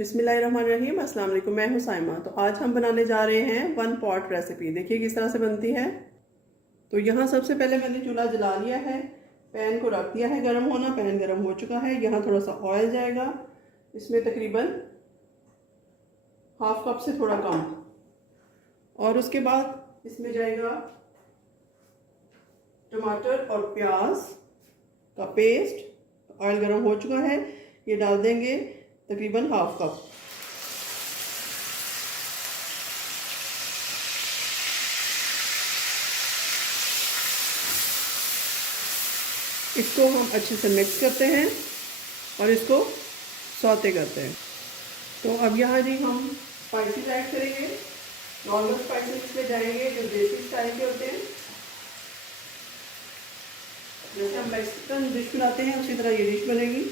बिस्मिल्लाहिर्रहमानिर्रहीम, अस्सलाम वालेकुम। मैं हूं साइमा। तो आज हम बनाने जा रहे हैं 1 पॉट रेसिपी। देखिए किस तरह से बनती है। तो यहाँ सबसे पहले मैंने चूल्हा जला लिया है, पैन को रख दिया है गर्म होना। पैन गर्म हो चुका है। यहाँ थोड़ा सा ऑयल जाएगा, इसमें तकरीबन हाफ कप से थोड़ा कम। और उसके बाद इसमें जाएगा टमाटर और प्याज का पेस्ट। ऑयल गर्म हो चुका है, ये डाल देंगे तकरीबन हाफ कप। इसको हम अच्छे से मिक्स करते हैं और इसको सौते करते हैं। तो अब यहाँ जी हम स्पाइसेस ऐड करेंगे। नॉर्मल स्पाइसेस पे जाएंगे जो देसी स्टाइल के होते हैं, जैसे हम मैक्सिकन डिश बनाते हैं उसी तरह ये डिश बनेगी।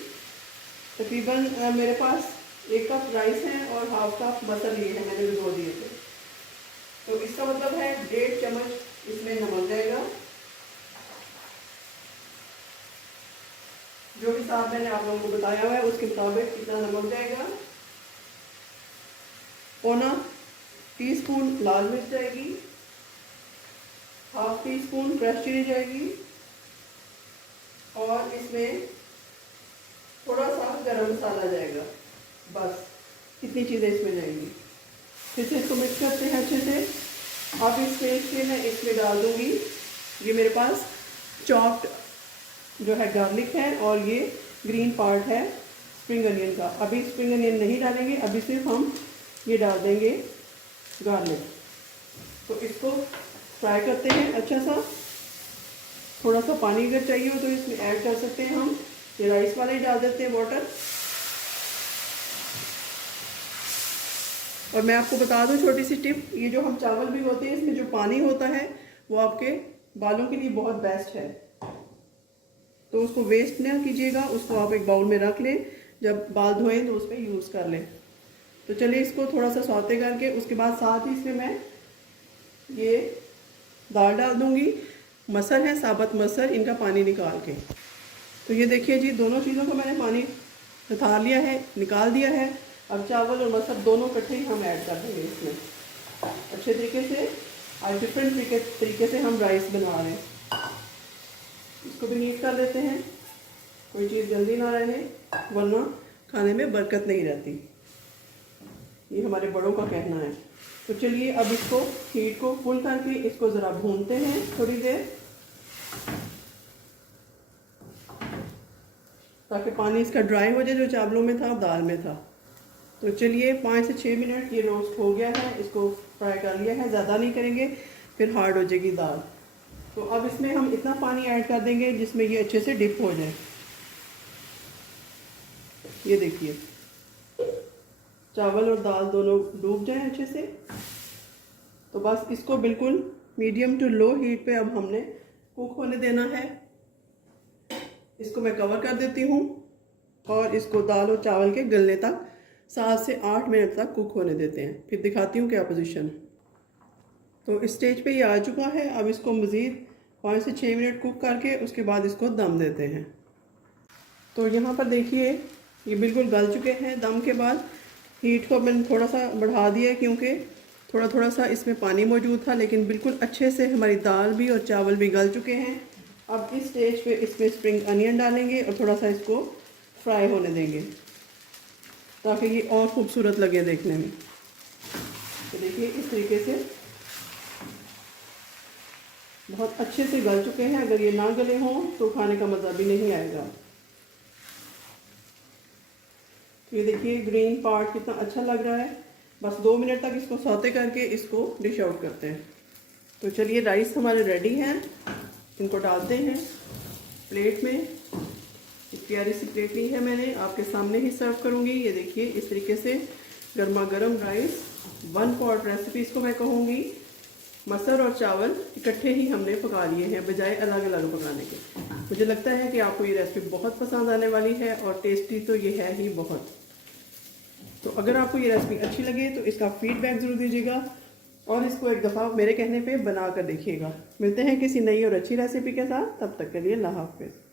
तकरीबन मेरे पास 1 कप राइस है और हाफ कप मटर लिए हैं, मैंने भिगो दिए थे। तो इसका मतलब है 1.5 चम्मच इसमें नमक जाएगा। जो हिसाब मैंने आप लोगों को बताया हुआ है उसके मुताबिक इतना नमक जाएगा। पौना टीस्पून लाल मिर्च जाएगी, half teaspoon crush chilli जाएगी और इसमें थोड़ा सा गरम मसाला जाएगा। बस इतनी चीज़ें इसमें जाएंगी। फिर से इसको मिक्स करते हैं अच्छे से। अब इस पेस्ट में मैं इसमें डाल दूंगी, ये मेरे पास चॉप्ड जो है गार्लिक है और ये ग्रीन पार्ट है स्प्रिंग अनियन का। अभी स्प्रिंग अनियन नहीं डालेंगे, अभी सिर्फ हम ये डाल देंगे गार्लिक। तो इसको फ्राई करते हैं अच्छा सा। थोड़ा सा पानी अगर चाहिए हो तो इसमें ऐड कर सकते हैं हम। ये राइस वाला ही डाल देते हैं वाटर। और मैं आपको बता दूं छोटी सी टिप, ये जो हम चावल भिगोते हैं इसमें जो पानी होता है वो आपके बालों के लिए बहुत बेस्ट है, तो उसको वेस्ट ना कीजिएगा। उसको आप एक बाउल में रख लें, जब बाल धोएं तो उस पर यूज़ कर लें। तो चलिए इसको थोड़ा सा सौते करके उसके बाद साथ ही इसमें मैं ये दाल डाल दूंगी। मसर है, साबुत मसर, इनका पानी निकाल के। तो ये देखिए जी, दोनों चीज़ों को मैंने पानी निकाल लिया है, निकाल दिया है। अब चावल और मसर दोनों इकट्ठे ही हम ऐड कर देंगे इसमें अच्छे तरीके से। आज डिफरेंट तरीके से हम राइस बना रहे हैं। इसको भी नीट कर लेते हैं, कोई चीज़ जल्दी ना रहे वरना खाने में बरकत नहीं रहती, ये हमारे बड़ों का कहना है। तो चलिए अब इसको हीट को फुल करके इसको ज़रा भूनते हैं थोड़ी देर, ताकि पानी इसका ड्राई हो जाए जो चावलों में था दाल में था। तो चलिए 5 से 6 मिनट ये रोस्ट हो गया है, इसको फ्राई कर लिया है। ज़्यादा नहीं करेंगे फिर हार्ड हो जाएगी दाल। तो अब इसमें हम इतना पानी ऐड कर देंगे जिसमें ये अच्छे से डिप हो जाए। ये देखिए चावल और दाल दोनों डूब जाए अच्छे से। तो बस इसको बिल्कुल मीडियम टू लो हीट पे अब हमने कुक होने देना है। इसको मैं कवर कर देती हूँ और इसको दाल और चावल के गलने तक 7 से 8 मिनट तक कुक होने देते हैं। फिर दिखाती हूँ क्या पोजीशन। तो इस स्टेज पे ये आ चुका है। अब इसको मज़ीद 5 से 6 मिनट कुक करके उसके बाद इसको दम देते हैं। तो यहाँ पर देखिए ये बिल्कुल गल चुके हैं। दम के बाद हीट को मैंने थोड़ा सा बढ़ा दिया है क्योंकि थोड़ा सा इसमें पानी मौजूद था, लेकिन बिल्कुल अच्छे से हमारी दाल भी और चावल भी गल चुके हैं। अब इस स्टेज पे इसमें स्प्रिंग अनियन डालेंगे और थोड़ा सा इसको फ्राई होने देंगे ताकि ये और खूबसूरत लगे देखने में। तो देखिए इस तरीके से बहुत अच्छे से गल चुके हैं। अगर ये ना गले हों तो खाने का मज़ा भी नहीं आएगा। तो ये देखिए ग्रीन पार्ट कितना अच्छा लग रहा है। बस 2 मिनट तक इसको सौते करके इसको डिश आउट करते हैं। तो चलिए राइस हमारे रेडी हैं, इनको डालते हैं प्लेट में। एक प्यारी सी प्लेट ली है मैंने, आपके सामने ही सर्व करूँगी। ये देखिए इस तरीके से गर्मा गर्म राइस 1 पॉट रेसिपी इसको मैं कहूँगी। मसर और चावल इकट्ठे ही हमने पका लिए हैं बजाय अलग अलग पकाने के। मुझे लगता है कि आपको ये रेसिपी बहुत पसंद आने वाली है और टेस्टी तो ये है ही बहुत। तो अगर आपको ये रेसिपी अच्छी लगे तो इसका फीडबैक ज़रूर दीजिएगा और इसको एक दफ़ा मेरे कहने पे बना कर देखिएगा। मिलते हैं किसी नई और अच्छी रेसिपी के साथ, तब तक के लिए अल्लाह हाफ़िज़।